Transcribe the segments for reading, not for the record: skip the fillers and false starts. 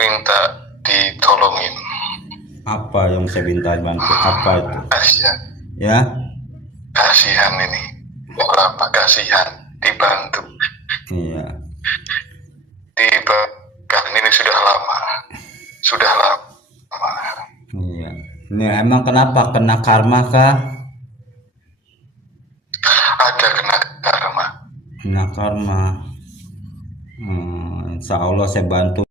minta ditolongin. Apa yang saya minta bantu? Apa itu? Kasihan, Ya, kasihan ini. Berapa kasihan dibantu. iya, Kan ini sudah lama. Sudah lama. iya. Ini emang kenapa? Kena karma kah? Ada kena karma. Kena karma. Insya Allah saya bantu.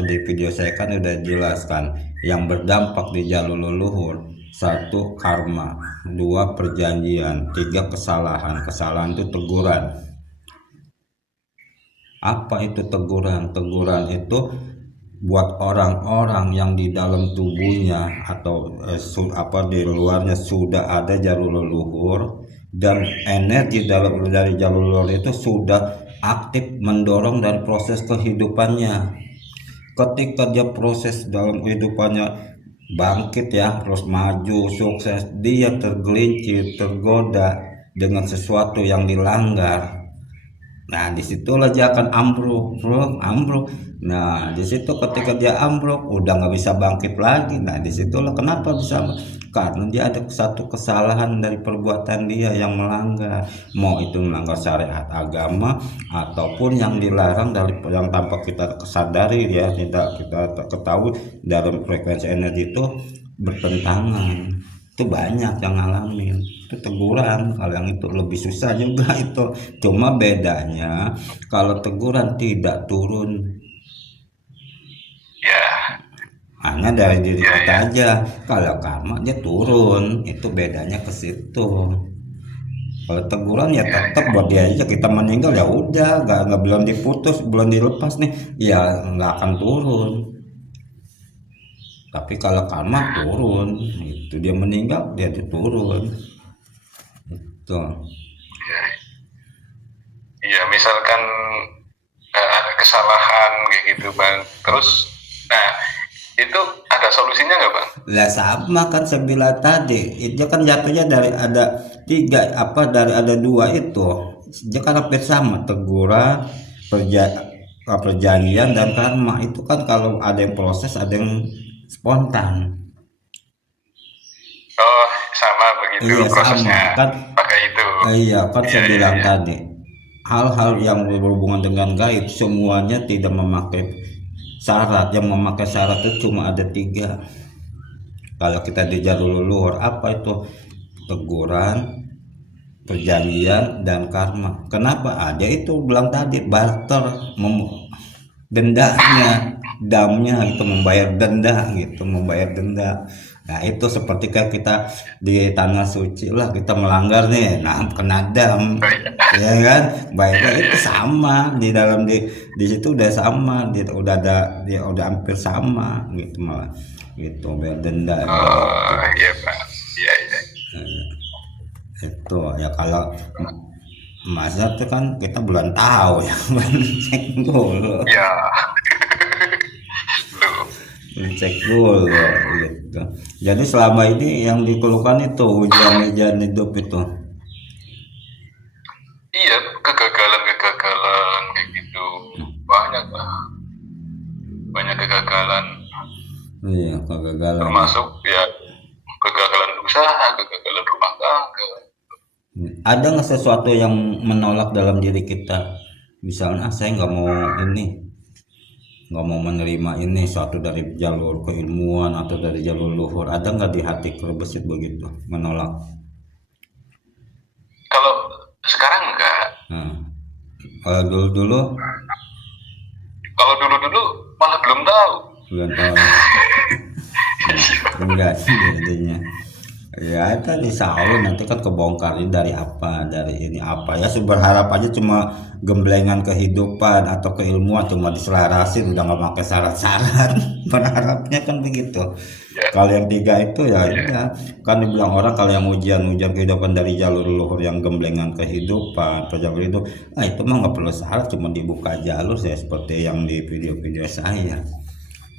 Di video saya kan udah jelaskan yang berdampak di jalur leluhur: satu, karma; dua, perjanjian; tiga, kesalahan. Kesalahan itu teguran. Apa itu teguran? Teguran itu buat orang-orang yang di dalam tubuhnya atau di luarnya sudah ada jalur leluhur, dan energi dari jalur leluhur itu sudah aktif mendorong dari proses kehidupannya. Ketika dia proses dalam kehidupannya bangkit ya, terus maju sukses, dia tergelincir, tergoda dengan sesuatu yang dilanggar. Nah, disitulah dia akan ambruk, bro, ambruk. Nah, disitu ketika dia ambruk, udah nggak bisa bangkit lagi. Nah, disitulah kenapa bisa, karena dia ada satu kesalahan dari perbuatan dia yang melanggar. Mau itu melanggar syariat agama ataupun yang dilarang dari yang tanpa kita kesadari ya, tidak kita ketahui dalam frekuensi energi itu bertentangan. Itu banyak yang ngalamin itu teguran. Kalau yang itu lebih susah juga itu, cuma bedanya kalau teguran tidak turun, Ya, hanya dari diri ya, kita ya. aja. Kalau karma dia turun, itu bedanya ke situ. Kalau teguran ya tetap buat dia aja, kita meninggal ya udah, nggak belum diputus, belum dilepas nih, ya nggak akan turun. Tapi kalau karma turun, itu dia meninggal dia turun. Tuh. Iya, misalkan ada kesalahan kayak gitu bang. Terus, nah itu ada solusinya nggak bang? Lah sama kan saya bilang tadi, itu kan jatuhnya dari ada tiga, dari ada dua itu, dia kan hampir sama: teguran, perjanjian, dan karma. Itu kan kalau ada yang proses, ada yang spontan. Oh, sama begitu Iya sama prosesnya. kan. Pakai itu. Iya kan Iya, saya iya, bilang iya. tadi, hal-hal yang berhubungan dengan gaib semuanya tidak memakai syarat. Yang memakai syarat itu cuma ada tiga. Kalau kita di jalur leluhur, apa itu? Teguran, perjanjian, dan karma. Kenapa ada itu bilang tadi, barter, dendanya, damnya itu membayar denda gitu, membayar denda. Nah itu seperti kayak kita di tanah suci lah, kita melanggar nih, nah kena dam, ya kan? Bayarnya itu sama di dalam, di situ udah sama, udah ada, dia udah hampir sama gitu, malah gitu bayar denda gitu. Oh, iya bang. Iya, iya. Itu ya kalau masa tuh kan kita belum tahu ya. Cek dulu, Ya, belum. cek dulu gitu. Jadi selama ini yang dikeluhkan itu hujan-hujan hidup itu. Iya, kegagalan-kegagalan kayak gitu. Banyak lah. Banyak kegagalan. Iya, kegagalan. Termasuk ya kegagalan usaha, kegagalan rumah tangga. Ada nggak sesuatu yang menolak dalam diri kita? Misalnya, saya nggak mau ini, nggak mau menerima ini, suatu dari jalur keilmuan atau dari jalur luhur. Ada nggak di hati terbesit begitu, menolak? Kalau sekarang enggak. Nah, kalau dulu-dulu Kalau dulu-dulu malah belum tahu. belum tahu. Enggak sih jadinya. Ya kan insya Allah nanti kan kebongkar ini dari apa, dari ini apa ya, berharap aja cuma gemblengan kehidupan atau keilmuan cuma diselarasin, udah nggak pakai syarat-syarat. Berharapnya kan begitu. Ya, Kalau yang tiga itu ya kan dibilang orang, kalau yang ujian kehidupan dari jalur leluhur yang gemblengan kehidupan, jalur itu, itu mah nggak perlu syarat, cuma dibuka jalur saya seperti yang di video-video saya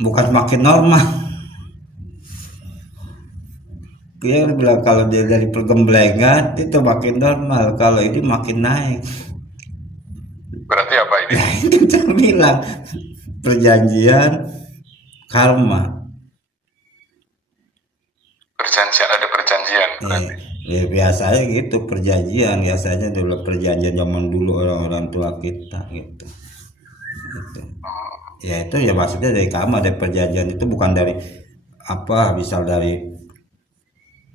bukan makin normal. Dia bilang kalau dia dari pergemblengan itu makin normal, kalau ini makin naik. Berarti apa ini? Nah, itu saya bilang perjanjian karma. Perjanjian, ada perjanjian berarti. Ya biasanya gitu perjanjian, biasanya dulu perjanjian zaman dulu orang-orang tua kita gitu. Gitu. Ya itu ya maksudnya dari karma, dari perjanjian itu bukan dari apa, misal dari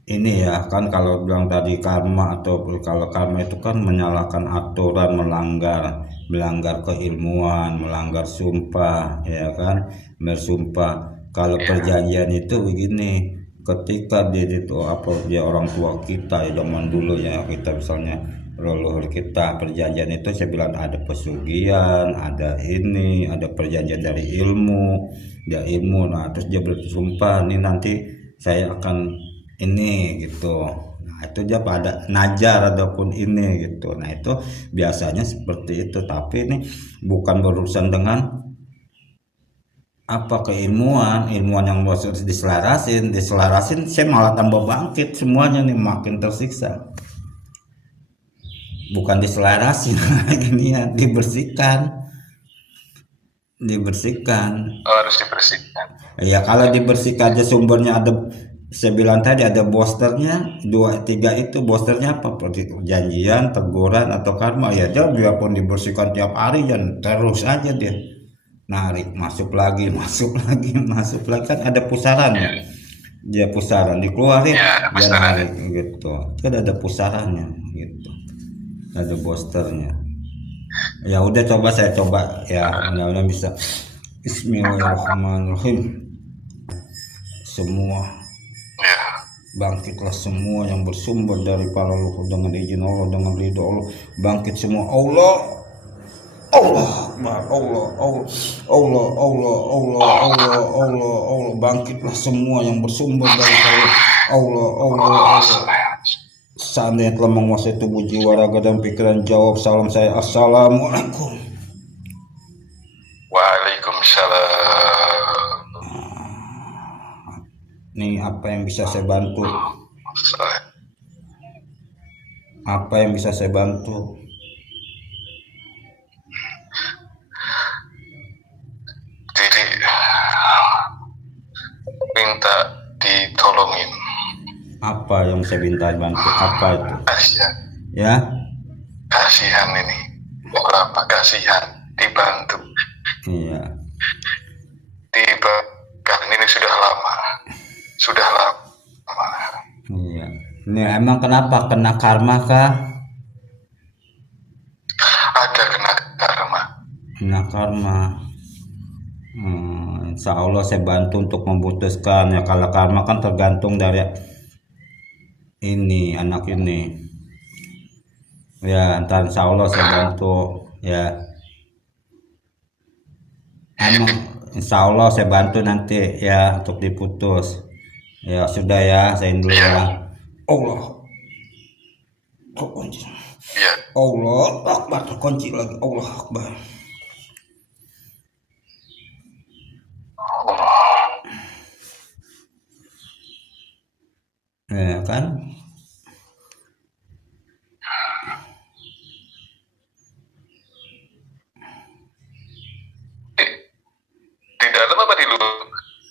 ini ya kan, kalau bilang tadi karma, atau kalau karma itu kan menyalahkan aturan, melanggar keilmuan, melanggar sumpah, ya kan, bersumpah. Kalau perjanjian itu begini, ketika dia itu apa, dia orang tua kita ya zaman dulu ya, kita misalnya leluhur kita, perjanjian itu saya bilang ada pesugihan, ada ini, ada perjanjian dari ilmu, dia ilmu, nah terus dia bersumpah nih nanti saya akan ini gitu. Nah itu dia pada najar ataupun ini gitu. Nah itu biasanya seperti itu, tapi ini bukan berurusan dengan apa keilmuan, ilmuwan yang harus diselarasin, saya malah tambah bangkit semuanya nih, makin tersiksa. Bukan diselarasin gini ya, dibersihkan. Oh, harus dibersihkan. Ya kalau dibersihkan aja sumbernya ada, saya bilang tadi ada boosternya, 2 3 itu boosternya apa, perjanjian, teguran atau karma, ya dia biarpun dibersihkan tiap hari dan terus aja dia narik, masuk lagi masuk lagi, kan ada pusarannya, dia pusaran dikeluarin, Ya, dia masalahnya. narik gitu, kan ada pusarannya gitu, ada boosternya. Ya udah, saya coba ya, mudah-mudahan bisa. Bismillahirrahmanirrahim. Semua Ya. bangkitlah semua yang bersumber dari para leluhur dengan izin Allah, dengan ridho Allah, bangkit semua. Allah Akbar, Allah, bangkitlah semua yang bersumber dari Allah. Seandainya telah menguasai tubuh, jiwa, raga dan pikiran, jawab salam saya, assalamualaikum. Waalaikumsalam. Nih apa yang bisa saya bantu? Apa yang bisa saya bantu? Jadi minta ditolongin. Apa yang saya minta bantu? Apa itu? Kasihan, Ya, kasihan ini. Berapa kasihan dibantu. iya. Kan ini sudah lama. Iya. Ini emang kenapa? Kena karma kah? Ada kena karma. Kena karma. Insya Allah saya bantu untuk memutuskan ya. Kalau karma kan tergantung dari ini, anak ini. Ya, ntar insya Allah saya bantu ya. Emang insya Allah saya bantu nanti ya untuk diputus. Ya sudah ya, saya dulu ya. Allah. Terkunci. Iya. Allah Akbar, terkunci lagi. Allah Akbar. Ya kan? Di dalam apa di luar?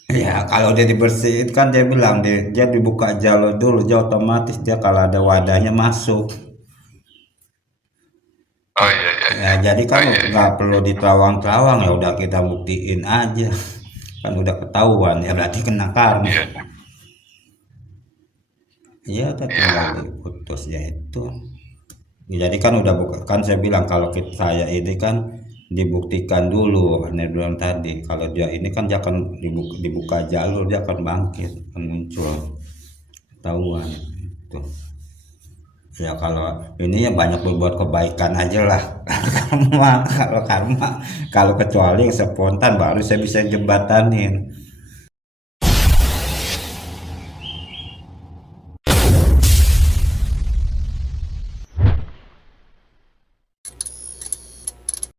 Ya kalau dia dibersihin kan, dia bilang dia dibuka jalur dulu, dia otomatis dia kalau ada wadahnya masuk. Oh iya. Ya jadi kan nggak perlu diterawang-terawang, ya udah kita buktiin aja. Kan udah ketahuan ya, berarti kena karma. Iya. Iya, udah tinggal diputus ya itu. Jadi kan udah kan saya bilang kalau saya ini kan dibuktikan dulu, kan dia bilang tadi kalau dia ini kan dia akan dibuka jalur, dia akan bangkit, akan muncul ketahuan itu. Ya kalau ini ya banyak berbuat kebaikan aja lah. Kalau karma, kalau kecuali yang spontan baru saya bisa jembatanin.